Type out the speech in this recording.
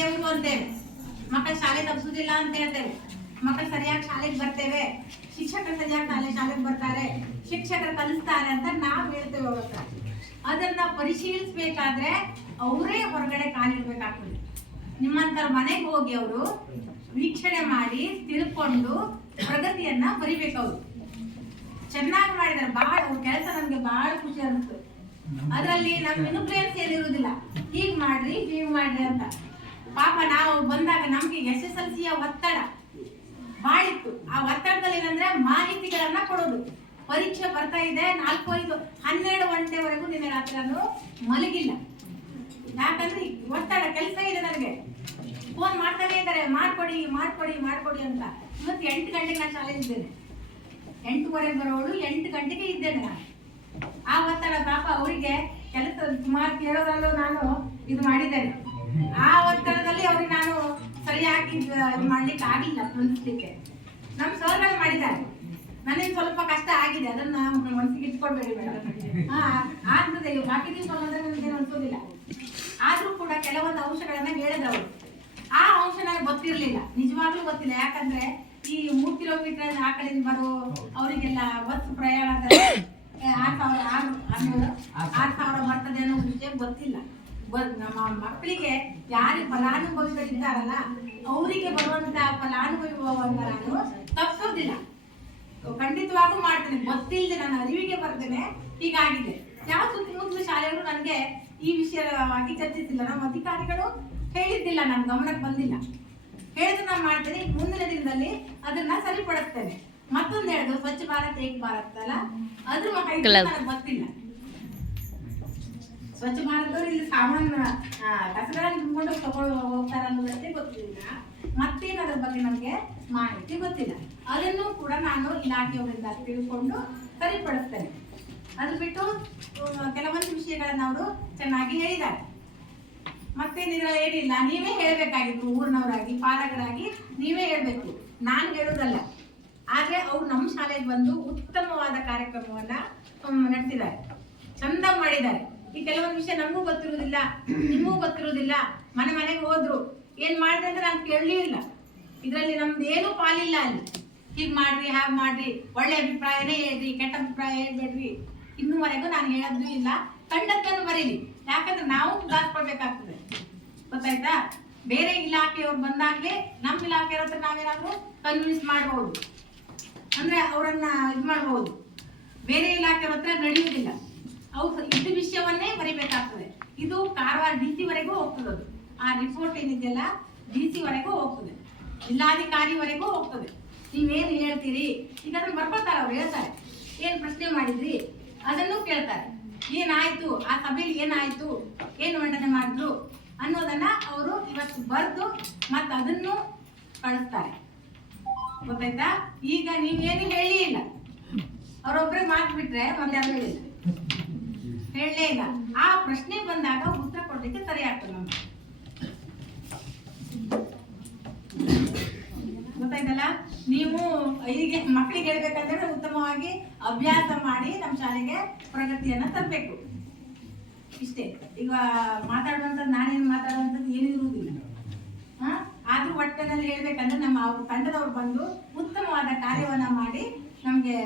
ಒಳ್ಳೆಯವರು ಅಂತೇವೆ ಮಕ್ಕಳು ಶಾಲೆ ತಪ್ಪಿಸುದಿಲ್ಲ ಅಂತ ಹೇಳ್ತೇವೆ ಮಕ್ಕಳು ಸರಿಯಾಗಿ ಶಾಲೆಗೆ ಬರ್ತೇವೆ. ಶಿಕ್ಷಕರು ಸರಿಯಾಗಿ ಶಾಲೆ ಶಾಲೆಗೆ ಬರ್ತಾರೆ. ಶಿಕ್ಷಕರು ಕಲಿಸ್ತಾರೆ ಅಂತ ನಾವು ಹೇಳ್ತೇವೆ ಅವ್ರ ಅದನ್ನ ಪರಿಶೀಲಿಸ್ಬೇಕಾದ್ರೆ ಅವರೇ ಹೊರಗಡೆ ಕಾಲಿಡ್ಬೇಕಾಗ್ತದೆ. ನಿಮ್ಮಂತರ ಮನೆಗೆ ಹೋಗಿ ಅವರು ವೀಕ್ಷಣೆ ಮಾಡಿ ತಿಳ್ಕೊಂಡು ಪ್ರಗತಿಯನ್ನ ಬರಿಬೇಕು ಅವರು ಚೆನ್ನಾಗಿ ಮಾಡಿದ್ದಾರೆ ಬಹಳ ಕೆಲಸ ನನಗೆ ಬಹಳ ಖುಷಿ ಅನಿಸ್ತು ಅದರಲ್ಲಿ ನಮ್ ಇನ್ಫ್ಲೂಯನ್ಸ್ ಏನಿರುವುದಿಲ್ಲ ಹೀಗ್ ಮಾಡ್ರಿ ಹೀಗ್ ಮಾಡ್ರಿ ಅಂತ. ಪಾಪ ನಾವು ಬಂದಾಗ ನಮ್ಗೆ ಎಸ್ ಎಸ್ ಎಲ್ ಸಿಯ ಒತ್ತಡ ಬಾಳಿತ್ತು. ಆ ಒತ್ತಡದಲ್ಲಿ ಏನಂದ್ರೆ ಮಾಹಿತಿಗಳನ್ನ ಕೊಡೋದು. ಪರೀಕ್ಷೆ ಬರ್ತಾ ಇದೆ, ನಾಲ್ಕು ಐದು, ಹನ್ನೆರಡು ಗಂಟೆವರೆಗೂ ನಿನ್ನೆ ರಾತ್ರಿ ನಾನು ಮಲಗಿಲ್ಲ. ಯಾಕಂದ್ರೆ ಒತ್ತಡ ಕೆಲಸ ಇದೆ ನನಗೆ. ಫೋನ್ ಮಾಡ್ತಾನೆ ಇದ್ದಾರೆ, ಮಾಡ್ಕೊಡಿ ಮಾಡ್ಕೊಡಿ ಮಾಡ್ಕೊಡಿ ಅಂತ. ಇವತ್ತು ಎಂಟು ಗಂಟೆಗೆ ನಾನು ಶಾಲೆಯಲ್ಲಿ ಇದ್ದೇನೆ. ಎಂಟೂವರೆಗೆ ಬರೋಳು ಎಂಟು ಗಂಟೆಗೆ ಇದ್ದೇನೆ ನಾನು. ಆ ಒತ್ತಡ ಪಾಪ ಅವರಿಗೆ ಕೆಲಸ ಸುಮಾರು ಕೇಳೋದ್ರಲ್ಲೂ ನಾನು ಇದು ಮಾಡಿದ್ದೇನೆ. ಆ ಒತ್ತಡದಲ್ಲಿ ಅವ್ರಿಗೆ ನಾನು ಸರಿಯಾಗಿ ಮಾಡ್ಲಿಕ್ಕೆ ಆಗಿಲ್ಲ, ಹೊಂದಿಸ್ಲಿಕ್ಕೆ. ನಮ್ಮ ಸರ್ಗಳು ಮಾಡಿದ್ದಾರೆ. ನನಗೆ ಸ್ವಲ್ಪ ಕಷ್ಟ ಆಗಿದೆ, ಅದನ್ನ ಮನಸ್ಸಿಗೆ ಇಟ್ಕೊಳ್ಬೇಡಿ ಮೇಡಮ್ ಹಾ ಆಗ್ತದೆ ಇವು ಬಾಕಿ ದಿವಸ ನನಗೇನು ನನಗೆ ಅನ್ಸೋದಿಲ್ಲ. ಆದ್ರೂ ಕೂಡ ಕೆಲವೊಂದು ಅಂಶಗಳನ್ನ ಅವರು. ಆ ಅಂಶ ನನಗೆ ಗೊತ್ತಿರ್ಲಿಲ್ಲ. ನಿಜವಾಗ್ಲೂ ಗೊತ್ತಿಲ್ಲ. ಯಾಕಂದ್ರೆ ಈ ಮೂರ್ ಕಿಲೋಮೀಟರ್ ಆ ಕಡೆಯಿಂದ ಬರೋ ಅವರಿಗೆಲ್ಲ ಬಸ್ ಪ್ರಯಾಣ ಆರ್ ಸಾವಿರ, ಆರು ಆರು ಸಾವಿರ ಬರ್ತದೆ ಅನ್ನೋ ವಿಷಯ ಗೊತ್ತಿಲ್ಲ. ನಮ್ಮ ಮಕ್ಕಳಿಗೆ ಯಾರು ಫಲಾನುಭವಿಗಳಿದ್ದಾರಲ್ಲ ಅವರಿಗೆ ಬರುವಂತ ಫಲಾನುಭವಿಗಳನ್ನ ನಾನು ತಪ್ಪಿಸೋದಿಲ್ಲ ಖಂಡಿತವಾಗೂ ಮಾಡ್ತೇನೆ. ಗೊತ್ತಿಲ್ಲದೆ ನನ್ನ ಅರಿವಿಗೆ ಬರ್ತೇನೆ ಹೀಗಾಗಿದೆ. ಯಾವ ಸುತ್ತಮುತ್ತಲ ಶಾಲೆಗಳು ನನಗೆ ಈ ವಿಷಯವಾಗಿ ಚರ್ಚಿಸಿಲ್ಲ. ನಮ್ಮ ಅಧಿಕಾರಿಗಳು ಹೇಳಿದ್ದಿಲ್ಲ ನನ್ನ ಗಮನಕ್ಕೆ ಬಂದಿಲ್ಲ. ಹೇಳಿದ್ರೆ ನಾನು ಮಾಡ್ತೇನೆ. ಮುಂದಿನ ದಿನದಲ್ಲಿ ಅದನ್ನ ಸರಿಪಡಿಸ್ತೇನೆ. ಮತ್ತೊಂದು ಹೇಳಿದ್ರು ಸ್ವಚ್ಛ ಭಾರತ್ ಏಕ್ ಭಾರತ್ ಅಲ್ಲ. ಅದ್ರ ಮಕ್ಕಳಿಗೆ ನನಗೆ ಗೊತ್ತಿಲ್ಲ. ಸ್ವಚ್ಛ ಭಾರತದವರು ಇಲ್ಲಿ ಸಾಮಾನ್ಯ ಕಸಗಳನ್ನು ತುಂಬಿಕೊಂಡು ತಗೊಳ್ಳೋ ಹೋಗ್ತಾರ ಅನ್ನೋದಷ್ಟೇ ಗೊತ್ತಿಲ್ಲ. ಮತ್ತೇನು ಅದ್ರ ಬಗ್ಗೆ ನಮಗೆ ಮಾಹಿತಿ ಗೊತ್ತಿಲ್ಲ. ಅದನ್ನು ಕೂಡ ನಾನು ಇಲಾಖೆಯವರಿಂದ ತಿಳ್ಕೊಂಡು ಸರಿಪಡಿಸ್ತೇನೆ. ಅದು ಬಿಟ್ಟು ಕೆಲವೊಂದು ವಿಷಯಗಳನ್ನು ಅವರು ಚೆನ್ನಾಗಿ ಹೇಳಿದ್ದಾರೆ. ಮತ್ತೇನಿದ್ರ ಏನಿಲ್ಲ. ನೀವೇ ಹೇಳಬೇಕಾಗಿತ್ತು ಊರಿನವರಾಗಿ, ಪಾಲಕರಾಗಿ ನೀವೇ ಹೇಳಬೇಕು. ನಾನು ಹೇಳೋದಲ್ಲ. ಆದರೆ ಅವ್ರು ನಮ್ಮ ಶಾಲೆಗೆ ಬಂದು ಉತ್ತಮವಾದ ಕಾರ್ಯಕ್ರಮವನ್ನ ನಡೆಸಿದ್ದಾರೆ. ಚಂದ ಮಾಡಿದ್ದಾರೆ. ಈ ಕೆಲವೊಂದು ವಿಷಯ ನಮಗೂ ಗೊತ್ತಿರುವುದಿಲ್ಲ, ನಿಮಗೂ ಗೊತ್ತಿರುವುದಿಲ್ಲ. ಮನೆ ಮನೆಗೆ ಹೋದ್ರು, ಏನ್ ಮಾಡಿದೆ ಅಂತ ನಾನು ಕೇಳಲೇ ಇಲ್ಲ. ಇದರಲ್ಲಿ ನಮ್ದು ಏನೂ ಪಾಲಿಲ್ಲ ಅಲ್ಲಿ. ಹೀಗೆ ಮಾಡ್ರಿ, ಹಾಗೆ ಮಾಡ್ರಿ, ಒಳ್ಳೆ ಅಭಿಪ್ರಾಯನೇ ಹೇಳ್ರಿ, ಕೆಟ್ಟ ಅಭಿಪ್ರಾಯ ಹೇಳ್ಬೇಡ್ರಿ. ಇನ್ನೂವರೆಗೂ ನಾನು ಹೇಳೋದು ಇಲ್ಲ. ಕಂಡದ್ದನ್ನು ಬರೀಲಿ. ಯಾಕಂದ್ರೆ ನಾವು ಸುಧಾರಿಸ್ಕೊಳ್ಬೇಕಾಗ್ತದೆ ಗೊತ್ತಾಯ್ತಾ? ಬೇರೆ ಇಲಾಖೆಯವ್ರು ಬಂದಾಗ್ಲೇ ನಮ್ಮ ಇಲಾಖೆಯವ್ರ ಹತ್ರ ನಾವೇನಾದ್ರೂ ಕನ್ವಿನ್ಸ್ ಮಾಡ್ಬೋದು. ಅಂದ್ರೆ ಅವರನ್ನ ಇದು ಮಾಡ್ಬೋದು. ಬೇರೆ ಇಲಾಖೆಯವ್ರ ಹತ್ರ ನಡೆಯುವುದಿಲ್ಲ ಅವ್ರು ಇದ್ದ ವಿಷಯವನ್ನೇ ಬರಿಬೇಕಾಗ್ತದೆ ಇದು ಕಾರವಾರ ಡಿ ಸಿ ವರೆಗೂ ಹೋಗ್ತದೆ ಅದು ಆ ರಿಪೋರ್ಟ್ ಏನಿದೆಯಲ್ಲ ಡಿ ಸಿ ವರೆಗೂ ಹೋಗ್ತದೆ. ಜಿಲ್ಲಾಧಿಕಾರಿವರೆಗೂ ಹೋಗ್ತದೆ. ನೀವೇನು ಹೇಳ್ತೀರಿ? ಈಗ ಅದನ್ನ ಬರ್ಕೊತಾರೆ ಅವ್ರು, ಹೇಳ್ತಾರೆ. ಏನು ಪ್ರಶ್ನೆ ಮಾಡಿದ್ರಿ? ಅದನ್ನು ಕೇಳ್ತಾರೆ. ಏನಾಯ್ತು? ಆ ಸಭೆಯಲ್ಲಿ ಏನಾಯ್ತು? ಏನು ಮಂಡನೆ ಮಾಡಿದ್ರು? ಅನ್ನೋದನ್ನ ಅವರು ಇವತ್ತು ಬರೆದು ಮತ್ತೆ ಅದನ್ನು ಕಳಿಸ್ತಾರೆ. ಗೊತ್ತಾಯ್ತಾ? ಈಗ ನೀವೇನು ಹೇಳಿ ಇಲ್ಲ ಅವ್ರೊಬ್ರಿಗೆ ಮಾತು ಬಿಟ್ರೆ ಮತ್ತೆ ಯಾರು ಹೇಳಲೇ ಇಲ್ಲ. ಆ ಪ್ರಶ್ನೆ ಬಂದಾಗ ಉತ್ತರ ಕೊಡ್ಲಿಕ್ಕೆ ಸರಿ ಆಗ್ತದೆ ನಮ್ಗೆ. ನೀವು ಹೀಗೆ ಮಕ್ಕಳಿಗೆ ಹೇಳ್ಬೇಕಂದ್ರೆ ಉತ್ತಮವಾಗಿ ಅಭ್ಯಾಸ ಮಾಡಿ ನಮ್ಮ ಶಾಲೆಗೆ ಪ್ರಗತಿಯನ್ನ ತರಬೇಕು. ಇಷ್ಟೇ. ಈಗ ಮಾತಾಡುವಂಥದ್ದು, ನಾನೇನು ಮಾತಾಡುವಂಥದ್ದು ಏನೂ ಇರುವುದಿಲ್ಲ. ಹಾ? ಆದ್ರೂ ಒಟ್ಟಿನಲ್ಲಿ ಹೇಳ್ಬೇಕಂದ್ರೆ ನಮ್ಮ ಅವ್ರ ತಂಡದವ್ರು ಬಂದು ಉತ್ತಮವಾದ ಕಾರ್ಯವನ್ನ ಮಾಡಿ ನಮ್ಗೆ